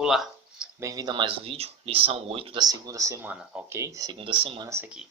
Olá, bem-vindo a mais um vídeo, lição 8 da segunda semana, ok? Segunda semana essa aqui.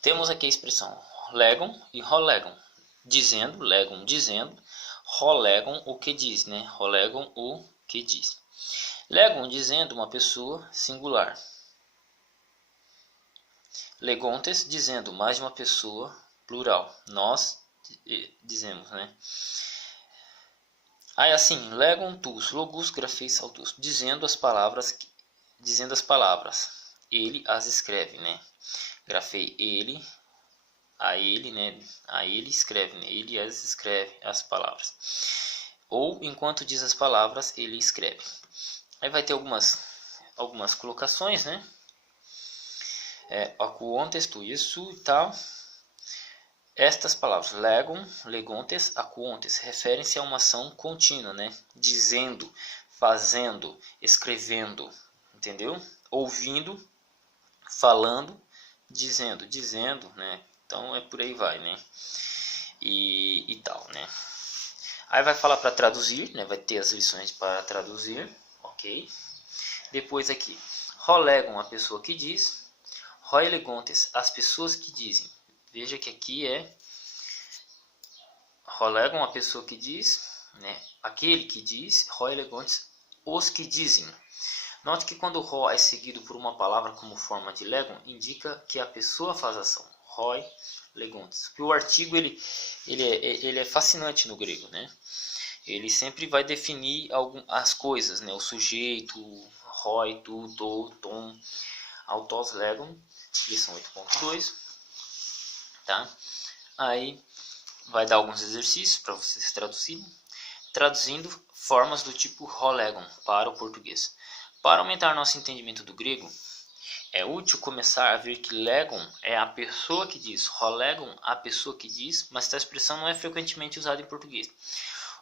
Temos aqui a expressão legam e rolegam, dizendo, legam dizendo, rolegam o que diz, né? Rolegam o que diz. Legam dizendo uma pessoa singular. Legontes dizendo mais de uma pessoa plural. Nós dizemos, né? Aí assim, legam tus, logus grafeis saltus, dizendo as palavras, ele as escreve, né? Grafei ele, né? A ele escreve, né? Ele as escreve as palavras. Ou enquanto diz as palavras, ele escreve. Aí vai ter algumas colocações, né? Acuontes tu isso e tal. Estas palavras, legum, legontes, acuontes, referem-se a uma ação contínua, né? Dizendo, fazendo, escrevendo, entendeu? Ouvindo, falando, dizendo, né? Então é por aí vai, né? E tal, né? Aí vai falar para traduzir, né? Vai ter as lições para traduzir, ok? Depois aqui, rolegam a pessoa que diz, roelegontes, as pessoas que dizem. Veja que aqui rolegam a pessoa que diz, né? Aquele que diz, roelegontes, os que dizem. Note que quando o ro é seguido por uma palavra como forma de legon, indica que a pessoa faz a ação. Roi, legontes. Porque o artigo ele é fascinante no grego, né? Ele sempre vai definir as coisas, né? O sujeito, roi, tu, to, tom, autos legon, lição 8.2, tá? Aí vai dar alguns exercícios para vocês traduzirem, traduzindo formas do tipo rolegam para o português. Para aumentar nosso entendimento do grego, é útil começar a ver que legum é a pessoa que diz, rolegum a pessoa que diz, mas esta expressão não é frequentemente usada em português.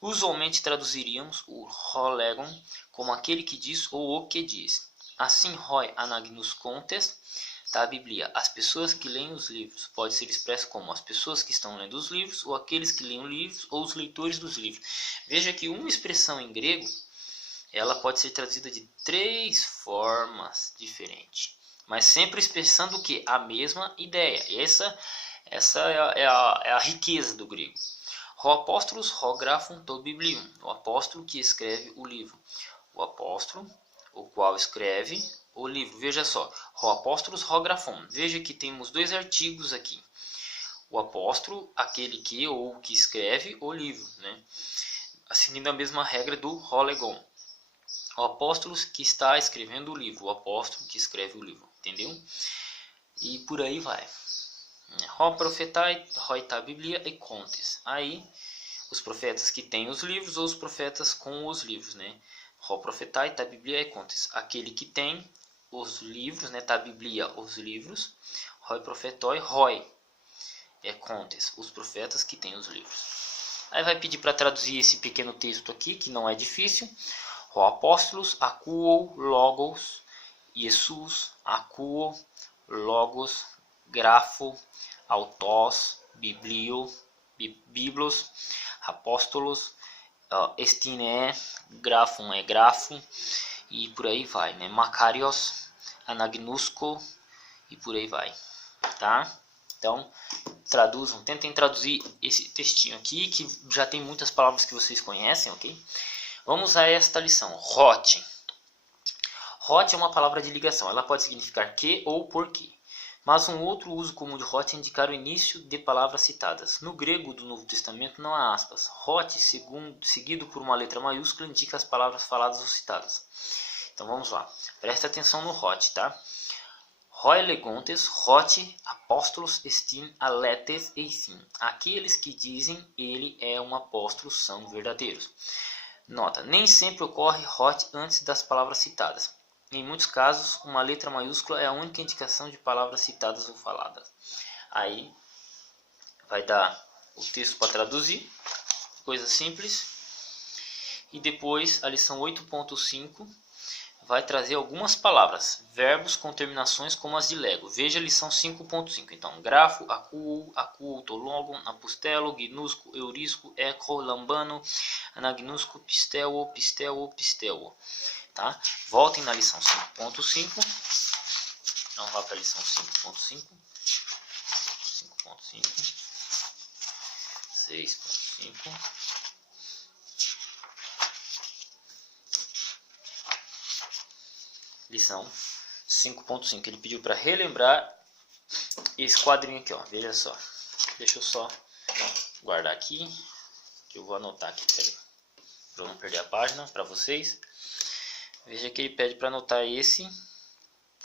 Usualmente traduziríamos o rolegum como aquele que diz ou o que diz. Assim, roi anagnus contes da Bíblia, as pessoas que leem os livros, pode ser expresso como as pessoas que estão lendo os livros, ou aqueles que leem os livros, ou os leitores dos livros. Veja que uma expressão em grego, ela pode ser traduzida de 3 formas diferentes, mas sempre expressando o que? A mesma ideia. Essa é a riqueza do grego. O apóstolos grafam to biblium, o apóstolo que escreve o livro. O apóstolo, o qual escreve o livro. Veja só, o apóstolos grafam. Veja que temos 2 artigos aqui. O apóstolo, aquele que ou que escreve o livro, né? Seguindo a mesma regra do rolegon. O apóstolo que está escrevendo o livro, o apóstolo que escreve o livro, entendeu? E por aí vai. Ro profetai, roita Bíblia e contes. Aí, os profetas que têm os livros ou os profetas com os livros, né? Ro profetai, ta Bíblia e contes. Aquele que tem os livros, né? Ta Bíblia, os livros. Roi profetoi, roi é contes, os profetas que têm os livros. Aí vai pedir para traduzir esse pequeno texto aqui, que não é difícil. O apóstolos acuo logos, Jesus acuo logos, grafo, autos, biblio, biblos, apóstolos, estine, grafum é grafo, e por aí vai, né? Macarios, anagnusco, e por aí vai, tá? Então, traduzam, tentem traduzir esse textinho aqui, que já tem muitas palavras que vocês conhecem, ok? Vamos a esta lição. Rot. Rot é uma palavra de ligação. Ela pode significar que ou porque. Mas um outro uso comum de rot é indicar o início de palavras citadas. No grego do Novo Testamento não há aspas. Rot, seguido por uma letra maiúscula, indica as palavras faladas ou citadas. Então vamos lá. Preste atenção no rot, tá? Roi legontes, rot, apóstolos estin aletes eisim. Aqueles que dizem ele é um apóstolo são verdadeiros. Nota, nem sempre ocorre rot antes das palavras citadas. Em muitos casos, uma letra maiúscula é a única indicação de palavras citadas ou faladas. Aí vai dar o texto para traduzir, coisa simples. E depois a lição 8.5 vai trazer algumas palavras, verbos com terminações como as de Lego. Veja a lição 5.5. Então, grafo, acuo, acuto, logon, apostelo, gnusco, eurisco, eco, lambano, anagnusco, pisteo, pisteo, pisteo. Tá? Voltem na lição 5.5. Vamos lá para a lição 5.5. 5.5. 6.5. Lição 5.5. Ele pediu para relembrar esse quadrinho aqui, ó. Veja só. Deixa eu só guardar aqui, que eu vou anotar aqui, para eu não perder a página para vocês. Veja que ele pede para anotar esse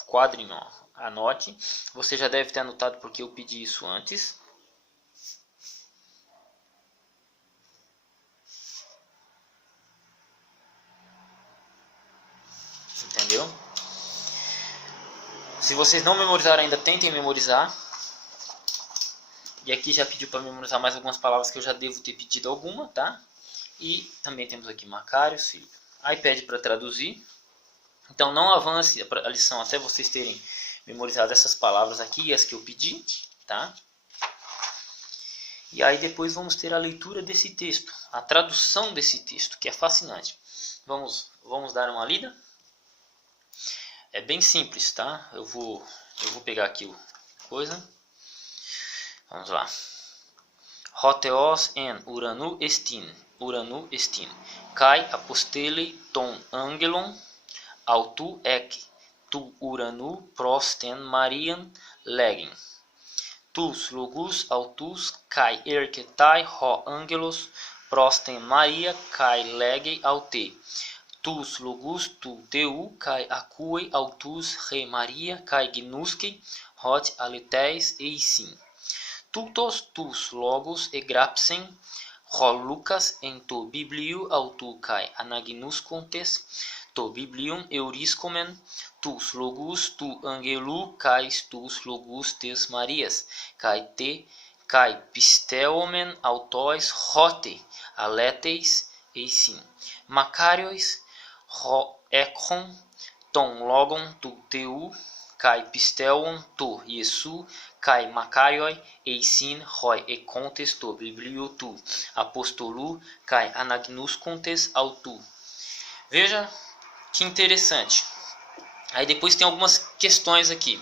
quadrinho, ó. Anote. Você já deve ter anotado porque eu pedi isso antes. Entendeu? Se vocês não memorizaram ainda, tentem memorizar. E aqui já pediu para memorizar mais algumas palavras que eu já devo ter pedido alguma, tá? E também temos aqui Macário, Silvio. Aí pede para traduzir. Então não avance a lição até vocês terem memorizado essas palavras aqui, as que eu pedi, tá? E aí depois vamos ter a leitura desse texto, a tradução desse texto, que é fascinante. Vamos dar uma lida? É bem simples, tá? Eu vou pegar aqui o coisa. Vamos lá. Hoteos en uranu estin, kai apostele ton angelon, autu ek, tu uranu prosten marian legin. Tus logus autus kai erketai ho angelos prosten Maria kai lege aute. Tus logus tu teu kai acue autus re Maria kai gnusque hot aletes eisin. Tutos tus logos egrapsen ho Lucas en to biblio autu kai anagnuscontes to biblium euriscomen tus logus tu angelu kai tus logus tes Marias kai te kai pisteomen autois hote aletes eisin. Macarios ho ekon ton logon tu teu kai pisteon tu Iesu kai Macarioi eisin hoi econtes to biblio tu apostolu kai anagnuscontes autu. Veja que interessante. Aí depois tem algumas questões aqui.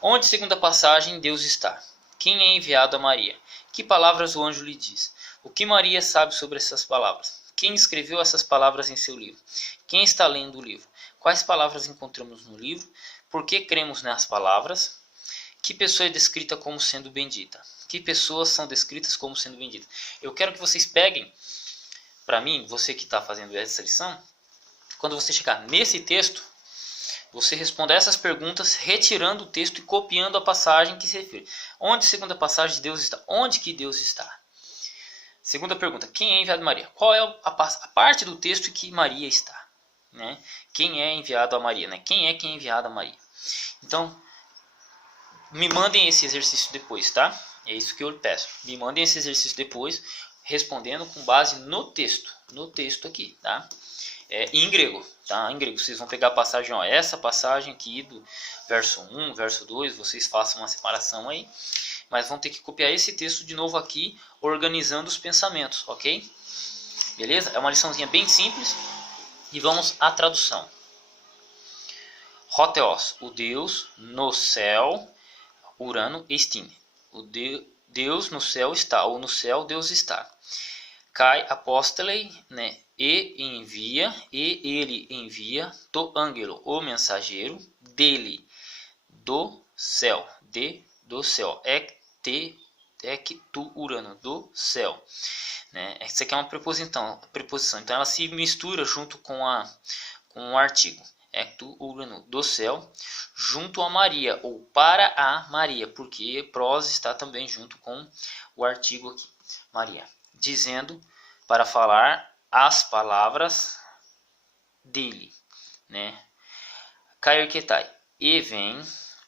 Onde, segundo a passagem, Deus está? Quem é enviado a Maria? Que palavras o anjo lhe diz? O que Maria sabe sobre essas palavras? Quem escreveu essas palavras em seu livro? Quem está lendo o livro? Quais palavras encontramos no livro? Por que cremos nas palavras? Que pessoa é descrita como sendo bendita? Que pessoas são descritas como sendo benditas? Eu quero que vocês peguem, para mim, você que está fazendo essa lição, quando você chegar nesse texto, você responda essas perguntas retirando o texto e copiando a passagem que se refere. Onde, segundo a passagem, Deus está? Onde que Deus está? Segunda pergunta, quem é enviado a Maria? Qual é a parte do texto em que Maria está? Né? Quem é enviado a Maria? Né? Quem é enviado a Maria? Então, me mandem esse exercício depois, tá? É isso que eu lhe peço. Me mandem esse exercício depois, respondendo com base no texto aqui, tá? Em grego, tá? Em grego, vocês vão pegar a passagem, ó, essa passagem aqui do verso 1, verso 2, vocês façam uma separação aí, mas vão ter que copiar esse texto de novo aqui, organizando os pensamentos, ok? Beleza? É uma liçãozinha bem simples, e vamos à tradução. Hoteos, o Deus no céu, Urano estin, o Deus no céu está, ou no céu Deus está. Kai apostolei, né? E ele envia, to angelo, o mensageiro, dele, do céu, do céu, que tu Urano, do céu. Né? Essa aqui é uma preposição, então ela se mistura junto com o artigo. Tu Urano, do céu, junto a Maria, ou para a Maria, porque pros está também junto com o artigo aqui, Maria, dizendo para falar as palavras dele, né? Kairketai, e vem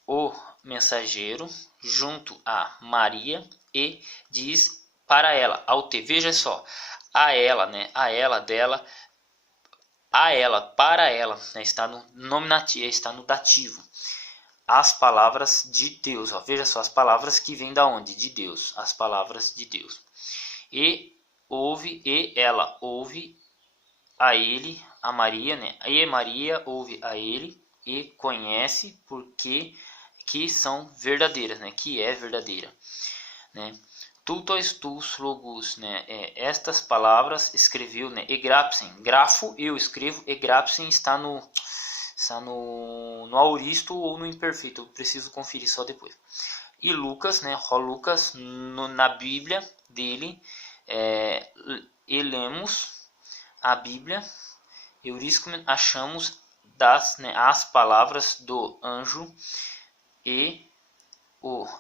o mensageiro junto a Maria e diz para ela, ao te, veja só, a ela, né? A ela dela, a ela, para ela, né? Está no nominativo, está no dativo. As palavras de Deus, ó, veja só, as palavras que vêm da onde? De Deus, as palavras de Deus. E ouve, e ela ouve a ele, a Maria, né? E Maria ouve a ele e conhece porque que são verdadeiras, né? Que é verdadeira, né? Tutois tus logos, né? Estas palavras escreveu, né? Egrapsen, grafo eu escrevo, egrapsen está no auristo ou no imperfeito, eu preciso conferir só depois. E Lucas, né? Lucas, na Bíblia dele, e lemos a Bíblia, Euriscomen, achamos as palavras do anjo e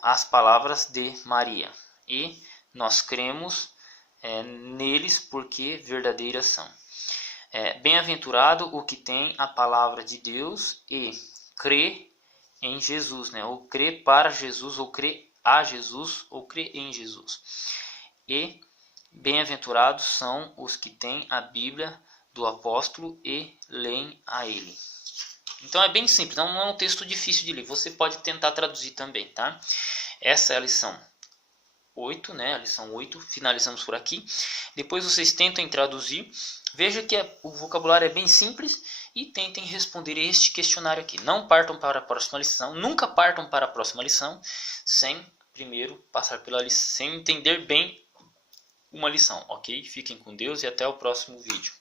as palavras de Maria. E nós cremos neles porque verdadeiras são. Bem-aventurado o que tem a palavra de Deus e crê em Jesus, né? Ou crê para Jesus, ou crê a Jesus, ou crê em Jesus. E bem-aventurados são os que têm a Bíblia do apóstolo e leem a ele. Então é bem simples, não é um texto difícil de ler. Você pode tentar traduzir também, tá? Essa é a lição 8, né? A lição 8, finalizamos por aqui. Depois vocês tentem traduzir. Veja que o vocabulário é bem simples e tentem responder este questionário aqui. Não partam para a próxima lição, nunca partam para a próxima lição sem primeiro passar pela lição, sem entender bem uma lição, ok? Fiquem com Deus e até o próximo vídeo.